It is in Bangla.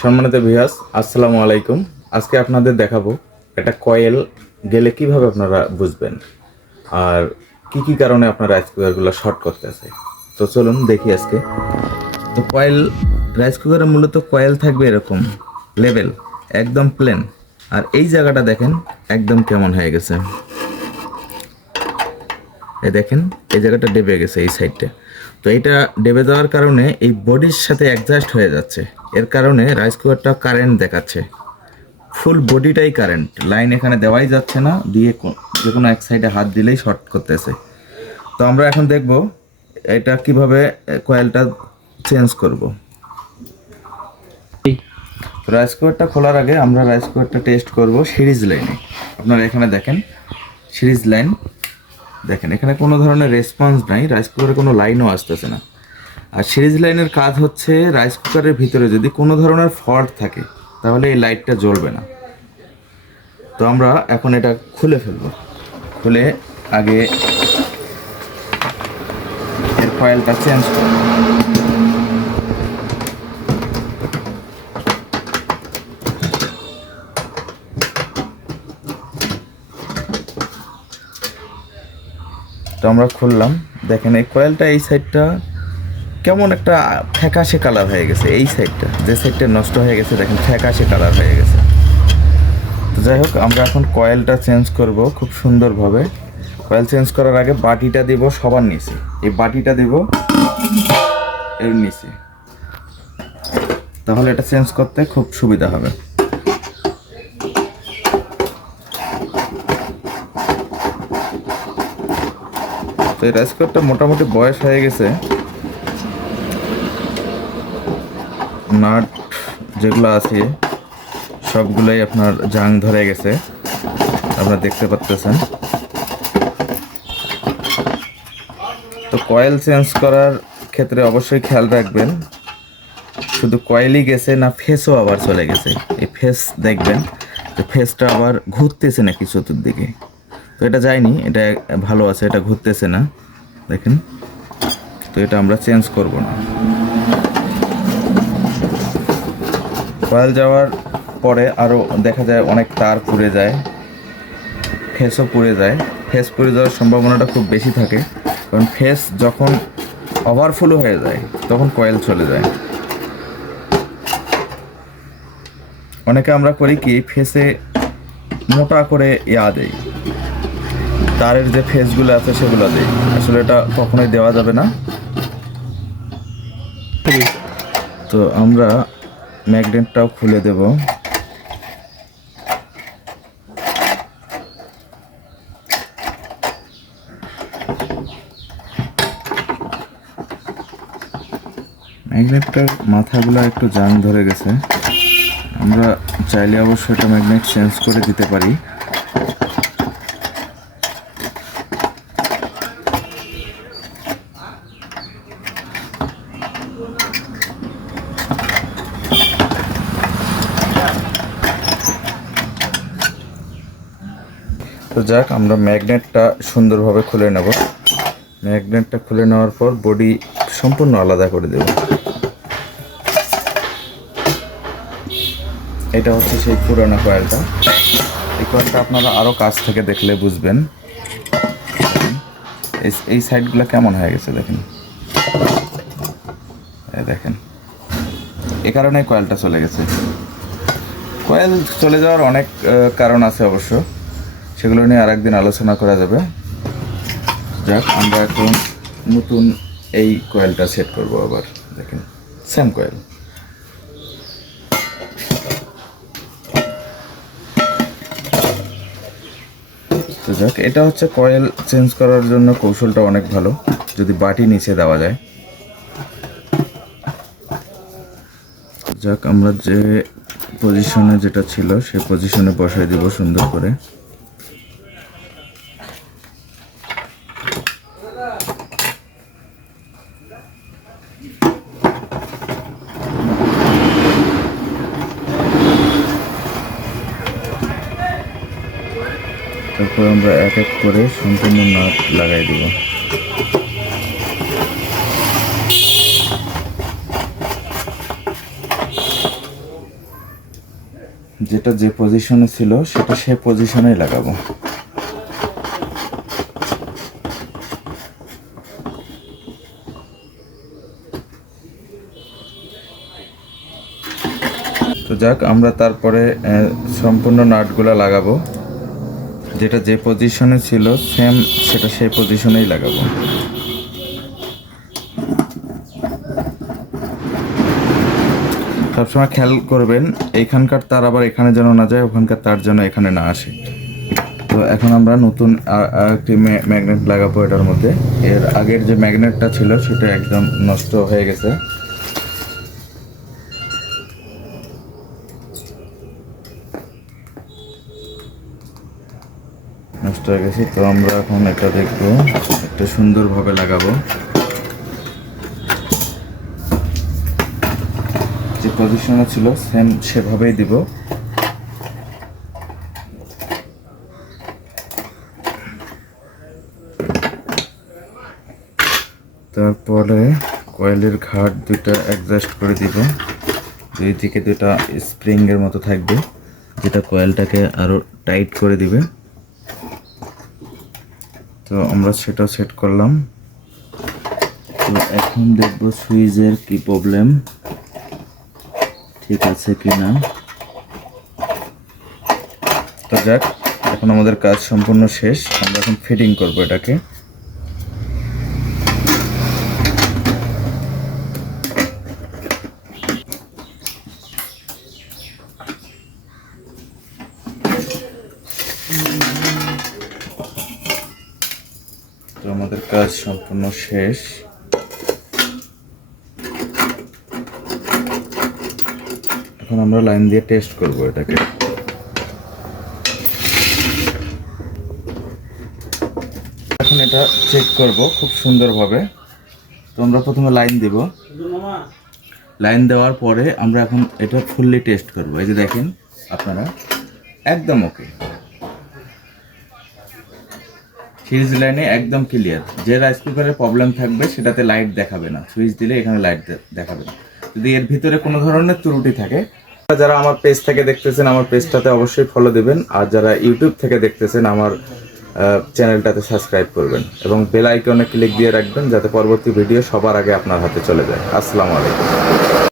সম্মানিত ভিউয়ার্স, আসসালামু আলাইকুম। আজকে আপনাদের দেখাবো একটা কয়েল গেলে কিভাবে আপনারা বুঝবেন আর কি কি কারণে আপনার রাইস কুকারগুলো শর্ট করতেছে। তো চলুন দেখি আজকে। তো কয়েল, রাইস কুকারে মূলত কয়েল থাকবে এরকম লেভেল, একদম প্লেন। আর এই জায়গাটা দেখেন একদম কেমন হয়ে গেছে, এই দেখেন এই জায়গাটা ডেবে গেছে এই সাইডটা। তো এইটা ডেবে যাওয়ার কারণে এই বডির সাথে অ্যাডজাস্ট হয়ে যাচ্ছে, এর কারণে রাইস কুকারটা কারেন্ট দেখাচ্ছে, ফুল বডিটাই কারেন্ট। লাইন এখানে দেওয়াই যাচ্ছে না, দিয়ে যে কোনো এক সাইডে হাত দিলেই শর্ট করতেছে। তো আমরা এখন দেখব এটা কিভাবে কয়েলটা চেঞ্জ করব। রাইস কুকারটা খোলার আগে আমরা রাইস কুকারটা টেস্ট করব সিরিজ লাইনে। আপনারা এখানে দেখেন সিরিজ লাইন, দেখেন এখানে কোনো ধরনের রেসপন্স নাই, রাইস কুকারে কোনো লাইনও আসতেছে না। আর সিরিজ লাইনের কাজ হচ্ছে রাইস কুকারের ভিতরে যদি কোনো ধরনের ফল্ট থাকে তাহলে এই লাইটটা জ্বলবে না। তো আমরা এখন এটা খুলে ফেলব। খুলে আগে এর কয়েলটা চেঞ্জ করব। তো আমরা খুললাম, দেখেন এই কয়েলটা এই সাইডটা কেমন একটা ফ্যাকাশে কালার হয়ে গেছে। এই সাইডটা, যে সাইডটা নষ্ট হয়ে গেছে দেখেন ফ্যাকাশে কালার হয়ে গেছে। তো যাই হোক, আমরা এখন কয়েলটা চেঞ্জ করব খুব সুন্দরভাবে। কয়েল চেঞ্জ করার আগে বাটিটা দেব সবার নিচে, এই বাটিটা দেব এর নিচে, তাহলে এটা চেঞ্জ করতে খুব সুবিধা হবে। তো এই রাইস কুকারটা মোটামুটি বয়স হয়ে গেছে, নাট যেগুলো আছে সবগুলোই আপনার জাং ধরে গেছে, আপনারা দেখতে পাচ্ছেন। তো কয়েল চেঞ্জ করার ক্ষেত্রে অবশ্যই খেয়াল রাখবেন শুধু কয়েলই গেছে না ফেসও আবার চলে গেছে। এই ফেস দেখবেন যে ফেসটা আবার ঘুরতেছে নাকি চতুর্দিকে। তো এটা যায়নি, এটা ভালো আছে, এটা ঘুরতেছে না দেখেন। তো এটা আমরা চেঞ্জ করব না। কয়েল যাওয়ার পরে আরও দেখা যায় অনেক তার পুড়ে যায়, ফেসও পুড়ে যায়। ফেস পুড়ে যাওয়ার সম্ভাবনাটা খুব বেশি থাকে, কারণ ফেস যখন ওভারফ্লো হয়ে যায় তখন কয়েল চলে যায়। অনেকে আমরা করি কি, ফেসে মোটা করে দেই, তারের যে ফেসগুলো আছে সেগুলো দেই, আসলে এটা কখনোই দেওয়া যাবে না। তো আমরা ম্যাগনেটটাও খুলে দেব। ম্যাগনেটটার মাথাগুলো একটু জাং ধরে গেছে, আমরা চাইলে অবশ্যই এটা ম্যাগনেট চেঞ্জ করে দিতে পারি। তো যাক, আমরা ম্যাগনেটটা সুন্দরভাবে খুলে নেব। ম্যাগনেটটা খুলে নেওয়ার পর বডি সম্পূর্ণ আলাদা করে দেব। এটা হচ্ছে সেই পুরোনো কয়েলটা। এই কয়েলটা আপনারা আরও কাছ থেকে দেখলে বুঝবেন। এই সাইডগুলো কেমন হয়ে গেছে দেখেন, দেখেন এ কারণে কয়েলটা চলে গেছে। কয়েল চলে যাওয়ার অনেক কারণ আছে অবশ্য, সেগুলো নিয়ে আরেকদিন আলোচনা করা যাবে। যাক, আমরা এখন নতুন এই কয়েলটা সেট করব। আবার দেখেন সেম কয়েল। তো যাক, এটা হচ্ছে কয়েল চেঞ্জ করার জন্য কৌশলটা অনেক ভালো, যদি বাটি নিচে দেওয়া যায়। যাক, আমরা যে পজিশনে যেটা ছিল সেই পজিশনে বসাই দিব সুন্দর করে। তারপর আমরা এক এক করে সম্পূর্ণ নাট লাগাই দিব। যেটা যে পজিশনে ছিল সেটা সে পজিশনেই লাগাবো। তো যাক, আমরা তারপরে সম্পূর্ণ নাটগুলো লাগাবো। যেটা যে পজিশনে ছিল সেম সেটা সেই পজিশনেই লাগাবো। সবসময় খেয়াল করবেন এইখানকার তার আবার এখানে যেন না যায়, ওখানকার তার যেন এখানে না আসে। তো এখন আমরা নতুন একটি ম্যাগনেট লাগাবো এটার মধ্যে। এর আগের যে ম্যাগনেটটা ছিল সেটা একদম নষ্ট হয়ে গেছে। নষ্ট হয়ে গেছে, তো আমরা এখন এটা দেখবো, একটা সুন্দরভাবে লাগাবো। যে পজিশনে ছিল সেম সেভাবেই দিব। তারপরে কয়েলের ঘাট দুটা অ্যাডজাস্ট করে দিব। দুই দিকে দুটা স্প্রিংয়ের মতো থাকবে, যেটা কয়েলটাকে আরও টাইট করে দিবে। তো আমরা সেটাও সেট করলাম। তো এখন দেখব সুইচের কি প্রবলেম, ঠিক আছে কি না। তো যাক, এখন আমাদের কাজ সম্পূর্ণ শেষ। আমরা এখন ফিটিং করব এটাকে। তো আমাদের কাজ সম্পূর্ণ শেষ। এখন আমরা লাইন দিয়ে টেস্ট করব এটাকে। এখন এটা চেক করব খুব সুন্দরভাবে। তো আমরা প্রথমে লাইন দেব। লাইন দেওয়ার পরে আমরা এখন এটা ফুললি টেস্ট করব। এই যে দেখেন আপনারা, একদম ওকে, সিরিজ লাইনে একদম ক্লিয়ার। যে রাইস কুকারের প্রবলেম থাকবে সেটাতে লাইট দেখাবে না, সুইচ দিলে এখানে লাইট দেখাবে না। যদি এর ভিতরে কোনো ধরনের ত্রুটি থাকে, যারা আমার পেজ থেকে দেখতেছেন আমার পেজটাতে অবশ্যই ফলো দেবেন, আর যারা ইউটিউব থেকে দেখতেছেন আমার চ্যানেলটাতে সাবস্ক্রাইব করবেন এবং বেল আইকনে ক্লিক দিয়ে রাখবেন, যাতে পরবর্তী ভিডিও সবার আগে আপনার হাতে চলে যায়। আসসালামু আলাইকুম।